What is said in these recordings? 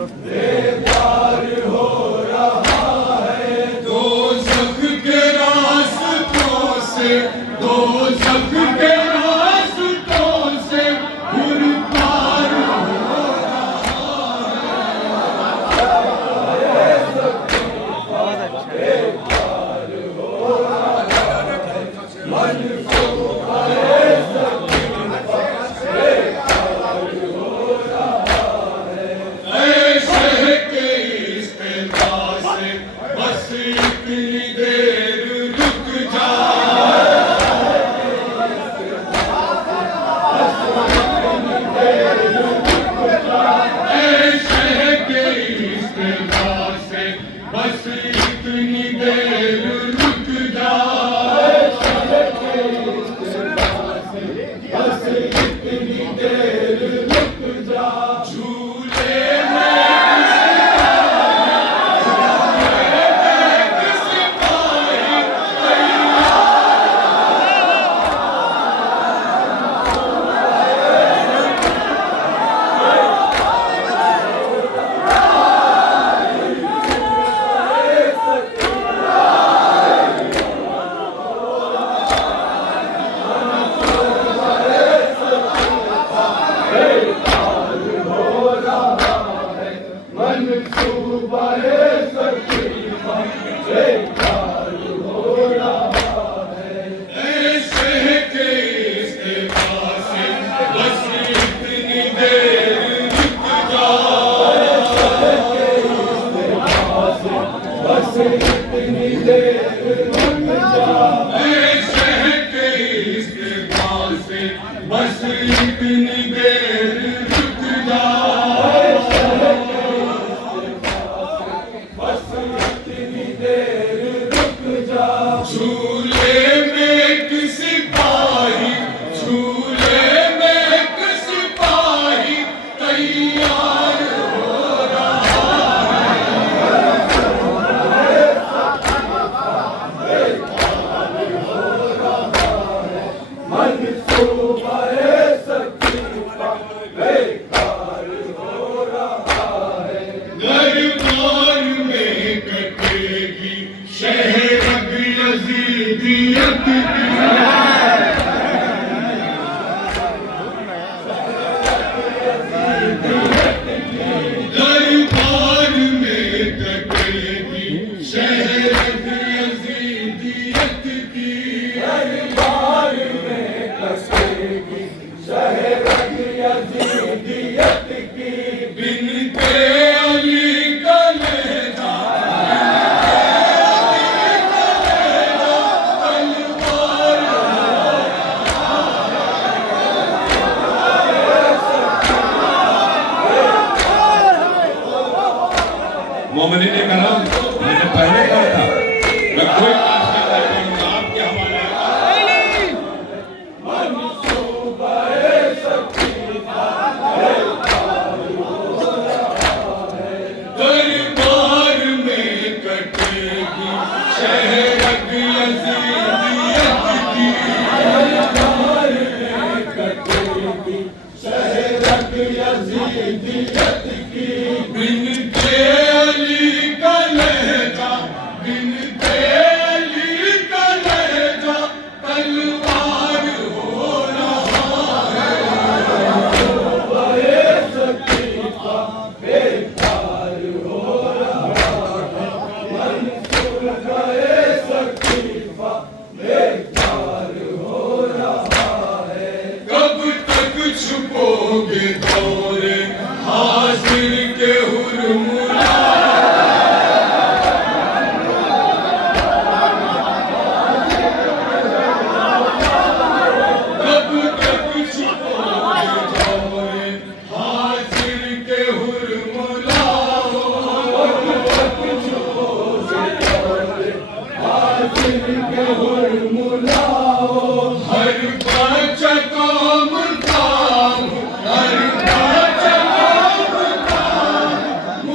बेदार हो रहा है दोज़ख के रास्तों से, दोज़ख के रास्तों से गुरबार हो रहा है। बेदार हो रहा है मन को बस इतनी देर रुक जा, बस इतनी देर रुक जा। झूले में किसी पाई बस इतनी देर रुक जा, बस इतनी देर रुक जा। झूले में किसी पाही, झूले में किसी पाही तैयार हो रहा है। मन दरबार में कटेगी शहरग यज़ीदियत की, दरबार में कटेगी शहरग यज़ीदियत की, दरबार में कटेगी शहरग यज़ीदियत की। बिनते अली का लहजा, मोमिनीन करम, मैंने पहले कहा था मैं कोई बात नहीं करता हूँ आपके हवाले। दरबार में कटेगी शहरग यज़ीदियत की, दरबार में कटेगी शहरग यज़ीदियत की। बिनते अली का लहजा, बिनते अली का लहजा तलवार हो रहा है। बेदार हो रहा है मंसूर गए सकीफा, बेदार हो रहा है। कब तक छुपोगे दौरे हाजिर के हुरमुला, कब तक छुपोगे दौरे हाजिर के हुरमुला, कब तक छुपोगे दौरे हाजिर के हुरमुला। हर बच्चा काम काम, हर बच्चा काम काम,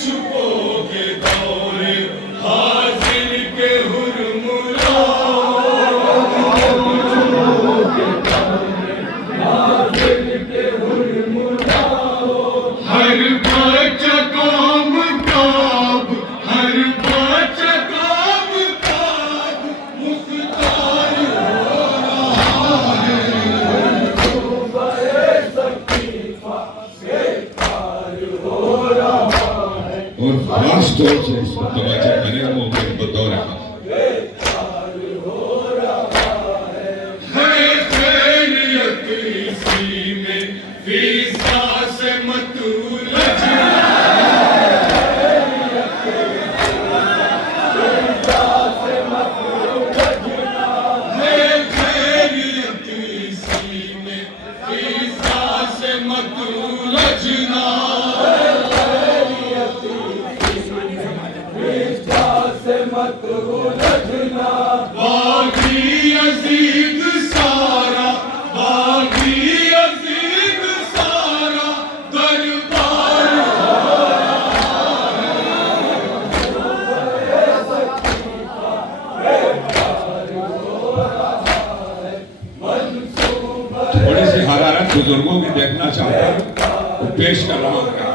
छुपोगे दौरे हाजिर के हुरमुला हर बच्चा काम काब हर बच्चा काम काब मुख्तार और खास तौर से इसको तवज्जो करेगा मोमिन बतौर है खैरियत इसी में फीसा से मत उलझना है खैरियत इसी में फीसा से मत उलझना बागी अजीज सारा बागी अजीज सारा दरबार थोड़ी सी हरारत बुजुर्गों की देखना चाहता हूँ वो पेश कर रहा हूँ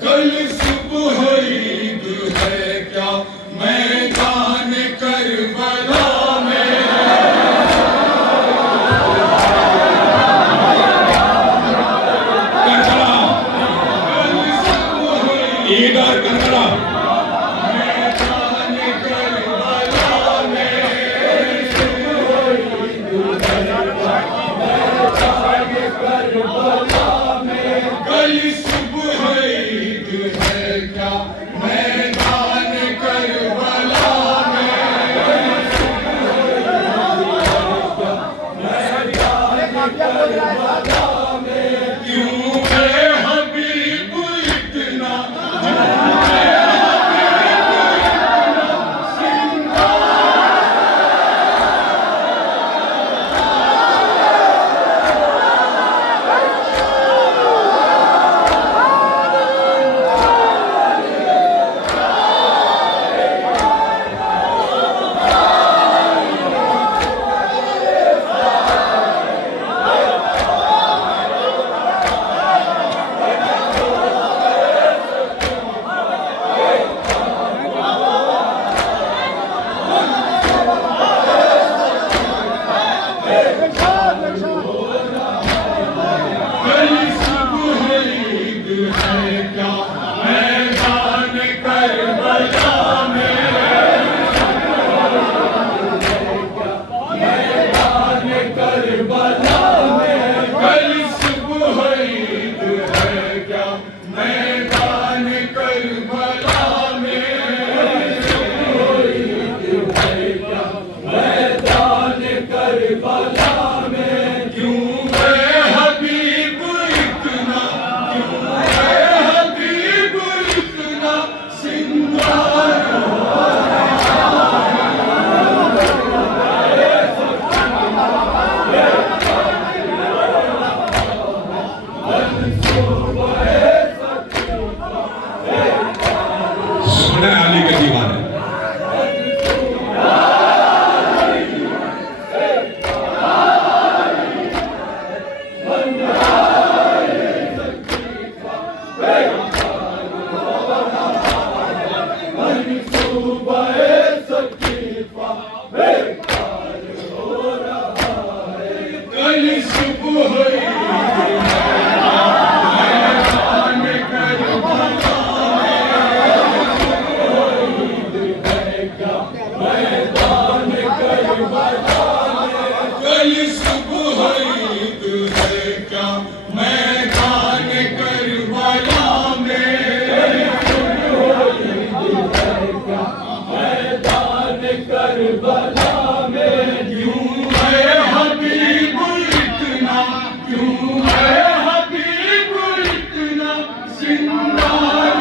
कल सुबह ईद है क्या मैदान करबला में करबला कल सुबह ईद और करबला मैदान करबला में कल सुबह ईद है क्या मैदान करबला में क्यों है हबीब इतना कल सुबह ईद है क्या मैदान करबला में कल सुबह ईद है क्या मैदान करबला में क्यों है हबीब इतना क्यों है हबीब इतना सिंगार सुने अली के दीवाने कल सुबह मैदान करबला कल सुबह ईद है क्या मैदान करबला में क्यों है हबीब इतना क्यों है हबीब इतना सिंगार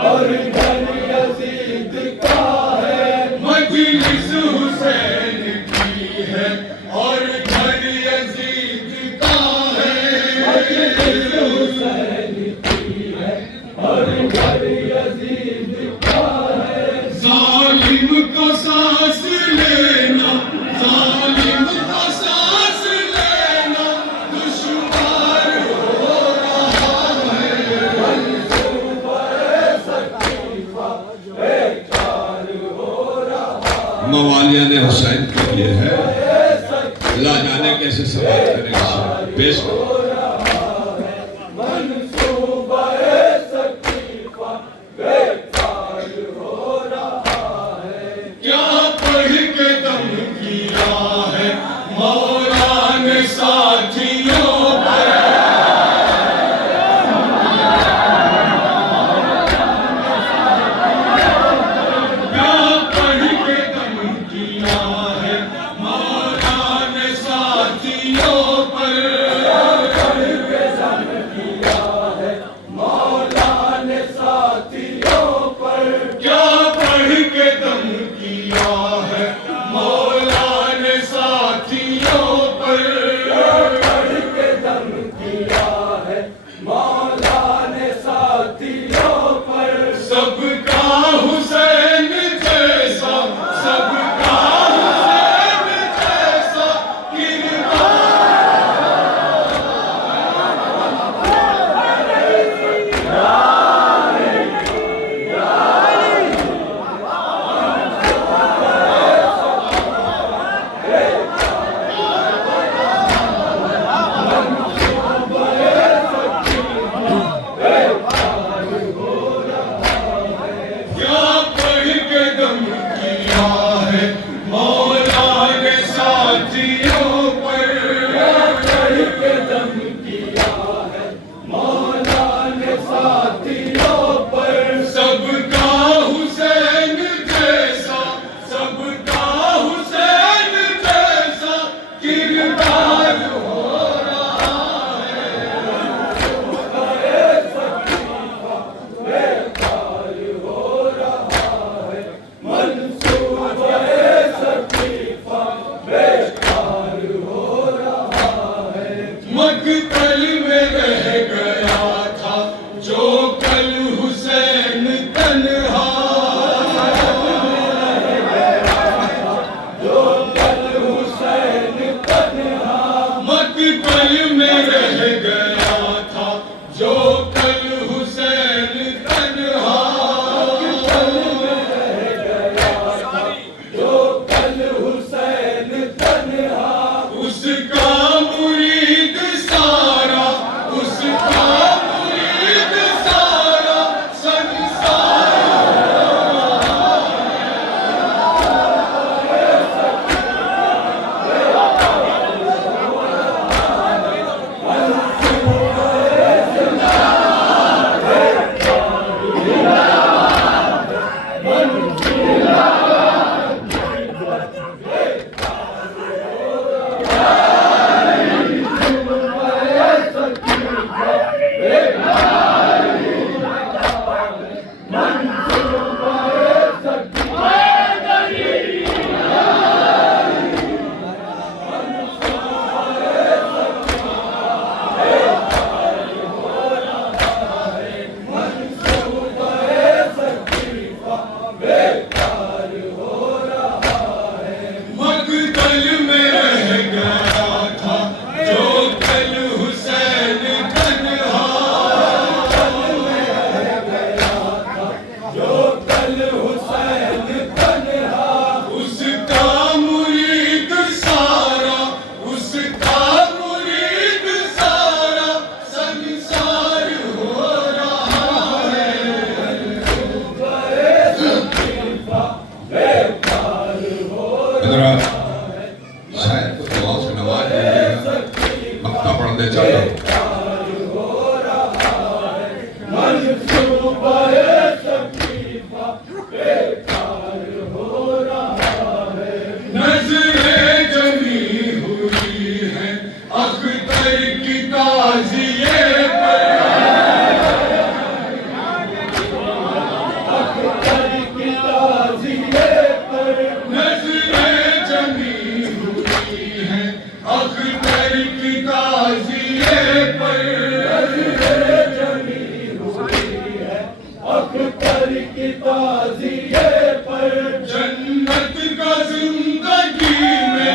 और घर यजीद का है, मजलिस हुसैन की है और घर यजीद का है, मजलिस हुसैन की है और घर यजीद का है। जालिम को सांस लेना, जालिम को सांस लेना दुश्वार हो रहा है, मंसूबे सकीफा बेकार हो रहा है। मवालिया ने हुसैन के लिए है, ला जाने कैसे समाप्त करेंगे पेश करो। क्या पढ़ के दम किया है मौला ने साथियों पर, क्या पढ़ के दम किया है मौला ने साथियों पर, पढ़ के दम किया है मौला ने साथियों पर, क्या पढ़ के दम किया है मौला ने साथियों पर, पढ़ के दम किया है मौला ने साथियों पर। सबका हुसैन जैसा, सबका हुसैन जैसा किरदार, अख्तर की ताज़िये पर जन्नत का जिंदगी में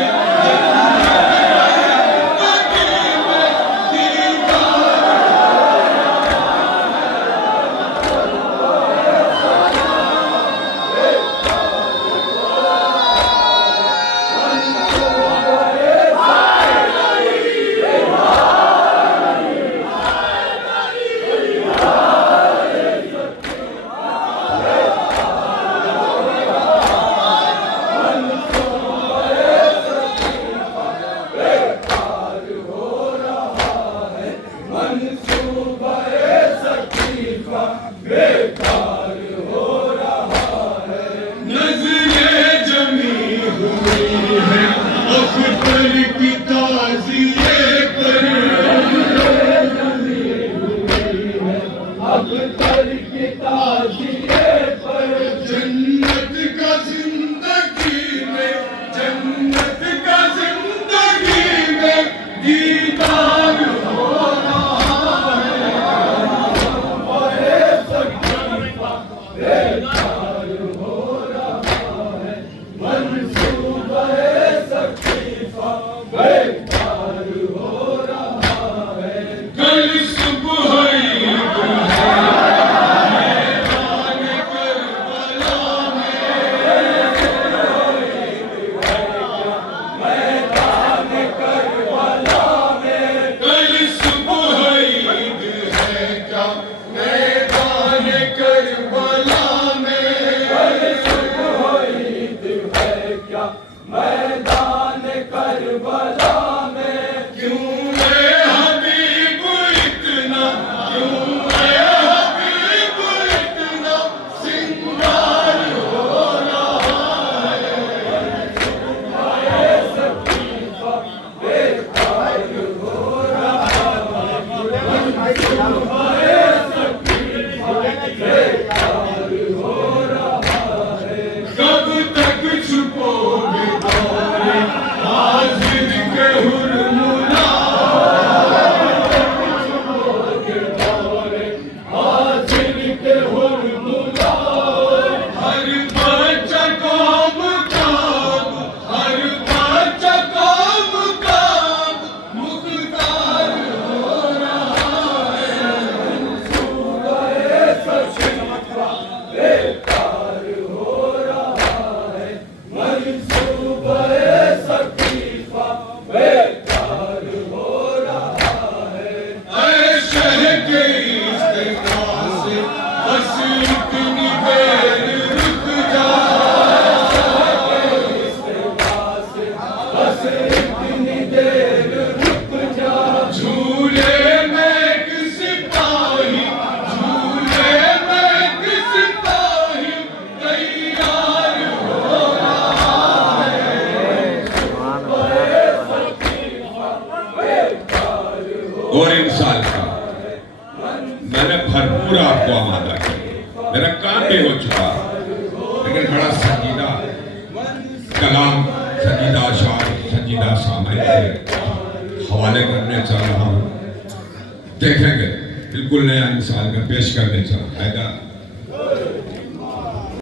और इन साल का मैंने भरपूर आपको आमादा किया, मेरा काम भी हो चुका, लेकिन बड़ा संजीदा कलाम, संजीदा अशार, संजीदा सामाइन के हवाले करने चल रहा हूँ। देखेंगे बिल्कुल नया इंसान में पेश करने चला।